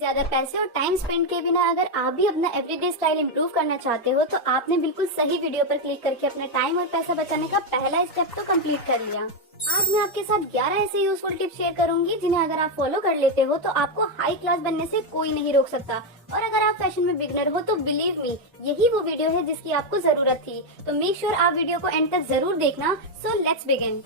ज्यादा पैसे और टाइम स्पेंड के बिना अगर आप भी अपना एवरीडे स्टाइल इंप्रूव करना चाहते हो तो आपने बिल्कुल सही वीडियो पर क्लिक करके अपना टाइम और पैसा बचाने का पहला स्टेप तो कंप्लीट कर लिया। आज मैं आपके साथ 11 ऐसे यूजफुल टिप्स शेयर करूंगी जिन्हें अगर आप फॉलो कर लेते हो तो आपको हाई क्लास बनने से कोई नहीं रोक सकता। और अगर आप फैशन में बिगनर हो तो बिलीव मी, यही वो वीडियो है जिसकी आपको जरूरत थी। तो मेक श्योर आप वीडियो को एंड तक जरूर देखना। So let's begin.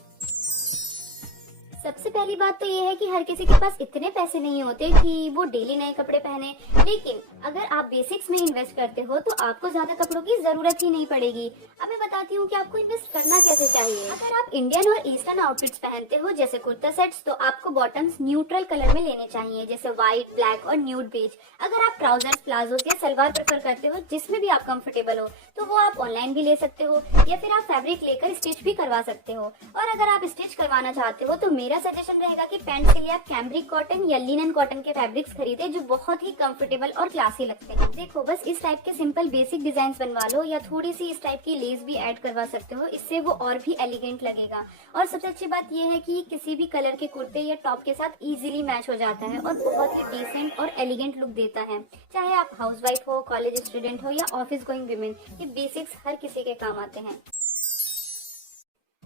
सबसे पहली बात तो ये है कि हर किसी के पास इतने पैसे नहीं होते कि वो डेली नए कपड़े पहने, लेकिन अगर आप बेसिक्स में इन्वेस्ट करते हो तो आपको ज्यादा कपड़ों की जरूरत ही नहीं पड़ेगी। अब मैं बताती हूँ कि आपको इन्वेस्ट करना कैसे चाहिए। अगर आप इंडियन और ईस्टर्न आउटफिट्स पहनते हो जैसे कुर्ता सेट्स, तो आपको बॉटम्स न्यूट्रल कलर में लेने चाहिए जैसे व्हाइट, ब्लैक और न्यूड बेज। अगर आप ट्राउजर्स, प्लाजोस या सलवार प्रेफर करते हो जिसमें भी आप कंफर्टेबल हो तो वो आप ऑनलाइन भी ले सकते हो या फिर आप फैब्रिक लेकर स्टिच भी करवा सकते हो। और अगर आप स्टिच करवाना चाहते हो तो मेरा सजेशन रहेगा कि पैंट्स के लिए आप कैम्ब्रिक कॉटन या लिनन कॉटन के फैब्रिक्स खरीदे जो बहुत ही कंफर्टेबल और क्लासी लगते हैं। देखो, बस इस टाइप के सिंपल बेसिक डिजाइन बनवा लो या थोड़ी सी इस टाइप की लेस भी ऐड करवा सकते हो, इससे वो और भी एलिगेंट लगेगा। और सबसे अच्छी बात ये है कि किसी भी कलर के कुर्ते या टॉप के साथ इजीली मैच हो जाता है और बहुत ही डिसेंट और एलिगेंट लुक देता है। चाहे आप हाउसवाइफ हो, कॉलेज स्टूडेंट हो या ऑफिस गोइंग विमेन, ये बेसिक्स हर किसी के काम आते हैं।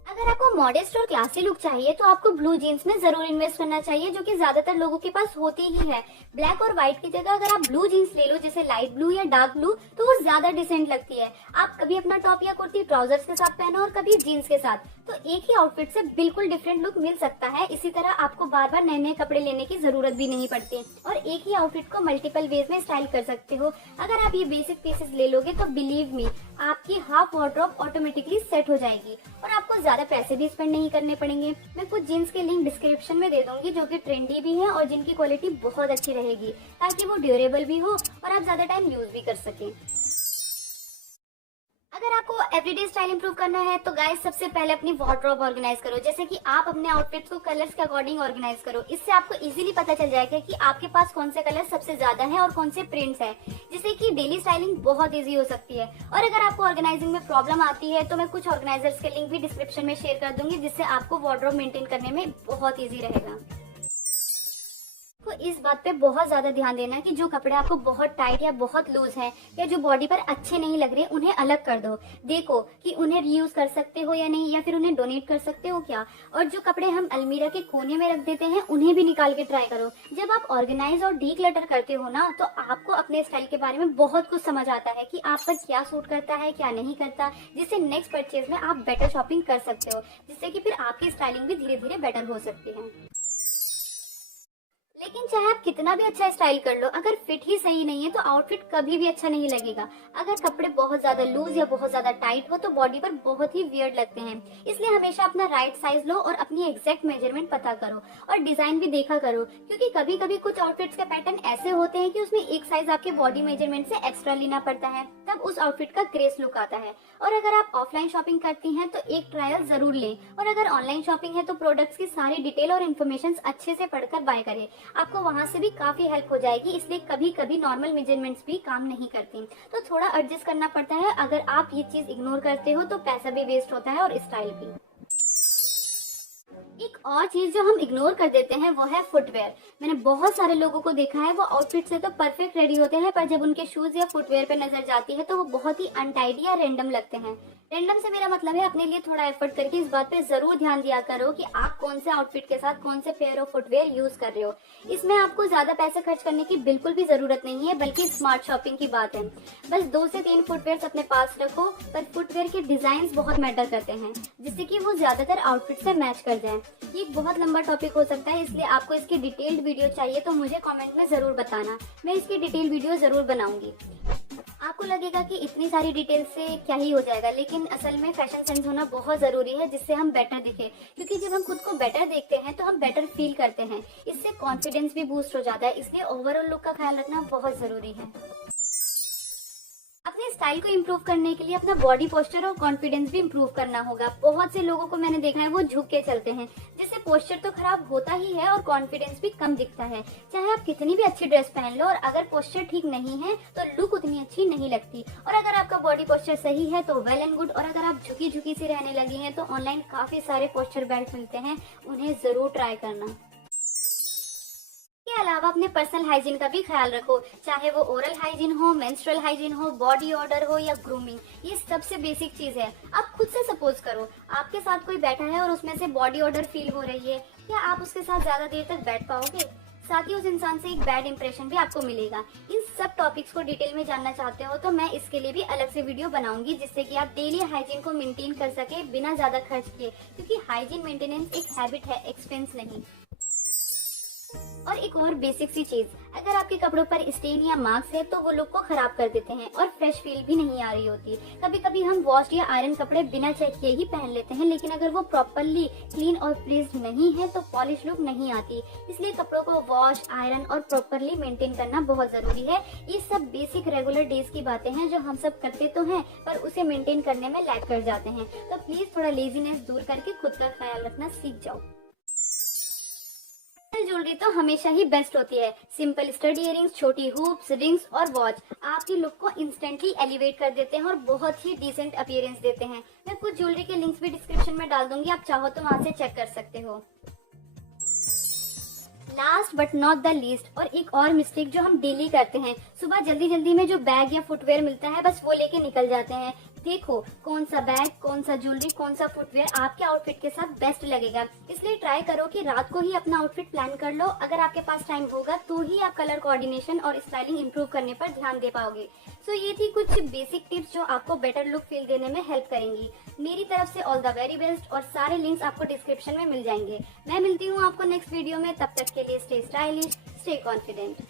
अगर आपको मॉडेस्ट और क्लासी लुक चाहिए तो आपको ब्लू जीन्स में जरूर इन्वेस्ट करना चाहिए, जो कि ज्यादातर लोगों के पास होती ही है। ब्लैक और व्हाइट की जगह अगर आप ब्लू जीन्स ले लो जैसे लाइट ब्लू या डार्क ब्लू, तो वो ज्यादा डिसेंट लगती है। आप कभी अपना टॉप या कुर्ती ट्राउजर्स के साथ पहनो और कभी जीन्स के साथ, तो एक ही आउटफिट से बिल्कुल डिफरेंट लुक मिल सकता है। इसी तरह आपको बार बार नए नए कपड़े लेने की जरूरत भी नहीं पड़ती और एक ही आउटफिट को मल्टीपल वेज में स्टाइल कर सकते हो। अगर आप ये बेसिक पीसेस ले लोगे तो बिलीव मी, आपकी हाफ वार्डरोब ऑटोमेटिकली सेट हो जाएगी और आपको ज्यादा पैसे भी स्पेंड नहीं करने पड़ेंगे। मैं कुछ जीन्स के लिंक डिस्क्रिप्शन में दे दूंगी जो कि ट्रेंडी भी है और जिनकी क्वालिटी बहुत अच्छी रहेगी, ताकि वो ड्यूरेबल भी हो और आप ज्यादा टाइम यूज भी कर सकें। अगर आपको एवरीडे स्टाइल इंप्रूव करना है तो गाइस सबसे पहले अपनी वार्डरोब ऑर्गेनाइज करो, जैसे कि आप अपने आउटफिट्स को कलर्स के अकॉर्डिंग ऑर्गेनाइज करो। इससे आपको इजीली पता चल जाएगा कि आपके पास कौन से कलर सबसे ज्यादा हैं और कौन से प्रिंट्स हैं, जिससे कि डेली स्टाइलिंग बहुत इजी हो सकती है। और अगर आपको ऑर्गेनाइजिंग में प्रॉब्लम आती है तो मैं कुछ ऑर्गेनाइजर्स के लिंक भी डिस्क्रिप्शन में शेयर कर दूंगी, जिससे आपको वार्डरोब मेंटेन करने में बहुत ईजी रहेगा। तो इस बात पे बहुत ज्यादा ध्यान देना है कि जो कपड़े आपको बहुत टाइट या बहुत लूज हैं या जो बॉडी पर अच्छे नहीं लग रहे, उन्हें अलग कर दो। देखो कि उन्हें रीयूज कर सकते हो या नहीं, या फिर उन्हें डोनेट कर सकते हो क्या। और जो कपड़े हम अलमीरा के कोने में रख देते हैं उन्हें भी निकाल के ट्राई करो। जब आप ऑर्गेनाइज और डीक्लटर करते हो ना, तो आपको अपने स्टाइल के बारे में बहुत कुछ समझ आता है कि आप पर क्या सूट करता है, क्या नहीं करता, जिससे नेक्स्ट परचेज में आप बेटर शॉपिंग कर सकते हो, जिससे कि फिर आपकी स्टाइलिंग भी धीरे धीरे बेटर हो सकती है। लेकिन चाहे आप कितना भी अच्छा स्टाइल कर लो, अगर फिट ही सही नहीं है तो आउटफिट कभी भी अच्छा नहीं लगेगा। अगर कपड़े बहुत ज्यादा लूज या बहुत ज्यादा टाइट हो तो बॉडी पर बहुत ही वियर्ड लगते हैं। इसलिए हमेशा अपना राइट साइज लो और अपनी एग्जैक्ट मेजरमेंट पता करो और डिजाइन भी देखा करो, क्योंकि कभी कभी कुछ आउटफिट्स के पैटर्न ऐसे होते हैं कि उसमें एक साइज आपके बॉडी मेजरमेंट से एक्स्ट्रा लेना पड़ता है, तब उस आउटफिट का ग्रेस लुक आता है। और अगर आप ऑफलाइन शॉपिंग करती हैं तो एक ट्रायल जरूर लें, और अगर ऑनलाइन शॉपिंग है तो प्रोडक्ट्स की सारी डिटेल और इन्फॉर्मेशन अच्छे से पढ़कर बाय करें, आपको वहां से भी काफी हेल्प हो जाएगी। इसलिए कभी कभी नॉर्मल मेजरमेंट्स भी काम नहीं करती, तो थोड़ा एडजस्ट करना पड़ता है। अगर आप ये चीज इग्नोर करते हो तो पैसा भी वेस्ट होता है और स्टाइल भी। एक और चीज जो हम इग्नोर कर देते हैं वो है फुटवेयर। मैंने बहुत सारे लोगों को देखा है, वो आउटफिट से तो परफेक्ट रेडी होते हैं, पर जब उनके शूज या फुटवेयर पे नजर जाती है तो वो बहुत ही अनटाइडी या रैंडम लगते हैं। रैंडम से मेरा मतलब है अपने लिए थोड़ा एफर्ट करके इस बात पे जरूर ध्यान दिया करो कि आप कौन से आउटफिट के साथ कौन से पेयर ऑफ फुटवेयर यूज कर रहे हो। इसमें आपको ज्यादा पैसे खर्च करने की बिल्कुल भी जरूरत नहीं है, बल्कि स्मार्ट शॉपिंग की बात है। बस 2 से 3 फुटवेयर अपने पास रखो, पर फुटवेयर के डिजाइन बहुत मैटर करते हैं, जिससे कि वो ज्यादातर आउटफिट से मैच कर जाए। ये एक बहुत लंबा टॉपिक हो सकता है, इसलिए आपको इसकी डिटेल्ड वीडियो चाहिए तो मुझे कमेंट में जरूर बताना, मैं इसकी डिटेल वीडियो जरूर बनाऊंगी। आपको लगेगा कि इतनी सारी डिटेल से क्या ही हो जाएगा, लेकिन असल में फैशन सेंस होना बहुत जरूरी है, जिससे हम बेटर दिखे। क्योंकि जब हम खुद को बेटर देखते हैं तो हम बेटर फील करते हैं, इससे कॉन्फिडेंस भी बूस्ट हो जाता है। इसलिए ओवरऑल लुक का ख्याल रखना बहुत जरूरी है। अपने स्टाइल को इम्प्रूव करने के लिए अपना बॉडी पोस्चर और कॉन्फिडेंस भी इम्प्रूव करना होगा। बहुत से लोगों को मैंने देखा है वो झुक के चलते हैं, जिससे पोस्चर तो खराब होता ही है और कॉन्फिडेंस भी कम दिखता है। चाहे आप कितनी भी अच्छी ड्रेस पहन लो, और अगर पोस्चर ठीक नहीं है तो लुक उतनी अच्छी नहीं लगती। और अगर आपका बॉडी पोस्चर सही है तो वेल एंड गुड, और अगर आप झुकी झुकी सी रहने लगी हैं तो ऑनलाइन काफी सारे पोस्चर बेल्ट मिलते हैं, उन्हें जरूर ट्राई करना। अलावा अपने पर्सनल हाइजीन का भी ख्याल रखो, चाहे वो ओरल हाइजीन हो, मेंस्ट्रुअल हाइजीन हो, बॉडी ऑर्डर हो या ग्रूमिंग। ये सबसे बेसिक चीज है। आप खुद से सपोज करो आपके साथ कोई बैठा है और उसमें से बॉडी ऑर्डर फील हो रही है, क्या आप उसके साथ ज्यादा देर तक बैठ पाओगे? साथ ही उस इंसान से एक बैड इंप्रेशन भी आपको मिलेगा। इन सब टॉपिक्स को डिटेल में जानना चाहते हो तो मैं इसके लिए भी अलग से वीडियो बनाऊंगी, जिससे कि आप डेली हाइजीन को मेंटेन कर सके बिना ज्यादा खर्च किए, क्योंकि हाइजीन मेंटेनेंस एक हैबिट है, एक्सपेंस नहीं। और एक और बेसिक सी चीज, अगर आपके कपड़ों पर स्टेन या मार्क्स है तो वो लुक को खराब कर देते हैं और फ्रेश फील भी नहीं आ रही होती। कभी कभी हम वॉश या आयरन कपड़े बिना चेक किए ही पहन लेते हैं, लेकिन अगर वो प्रॉपरली क्लीन और प्रेस्ड नहीं है तो पॉलिश लुक नहीं आती। इसलिए कपड़ों को वॉश, आयरन और प्रॉपरली मेंटेन करना बहुत जरूरी है। ये सब बेसिक रेगुलर डेज की बातें हैं जो हम सब करते तो हैं, पर उसे मेंटेन करने में लैग कर जाते हैं। तो प्लीज थोड़ा लेजीनेस दूर करके खुद का ख्याल रखना सीख जाओ। ज्वेलरी तो हमेशा ही बेस्ट होती है। सिंपल स्टड इयरिंग्स, छोटी हुप्स, रिंग्स और वॉच आपकी लुक को इंस्टेंटली एलिवेट कर देते हैं और बहुत ही डिसेंट अपीयरेंस देते हैं। मैं कुछ ज्वेलरी के लिंक्स भी डिस्क्रिप्शन में डाल दूंगी, आप चाहो तो वहां से चेक कर सकते हो। Last but not the least, और एक और मिस्टेक जो हम डेली करते हैं, सुबह जल्दी जल्दी में जो बैग या फुटवेयर मिलता है बस वो लेके निकल जाते हैं। देखो कौन सा बैग, कौन सा ज्वेलरी, कौन सा फुटवेयर आपके आउटफिट के साथ बेस्ट लगेगा। इसलिए ट्राई करो कि रात को ही अपना आउटफिट प्लान कर लो। अगर आपके पास टाइम होगा तो ही आप कलर कोऑर्डिनेशन और स्टाइलिंग इंप्रूव करने पर ध्यान दे पाओगे। सो ये थी कुछ बेसिक टिप्स जो आपको बेटर लुक फील देने में हेल्प करेंगी। मेरी तरफ से ऑल द वेरी बेस्ट, और सारे लिंक्स आपको डिस्क्रिप्शन में मिल जाएंगे। मैं मिलती हूँ आपको नेक्स्ट वीडियो में, तब तक के लिए स्टे स्टाइलिश, स्टे कॉन्फिडेंट।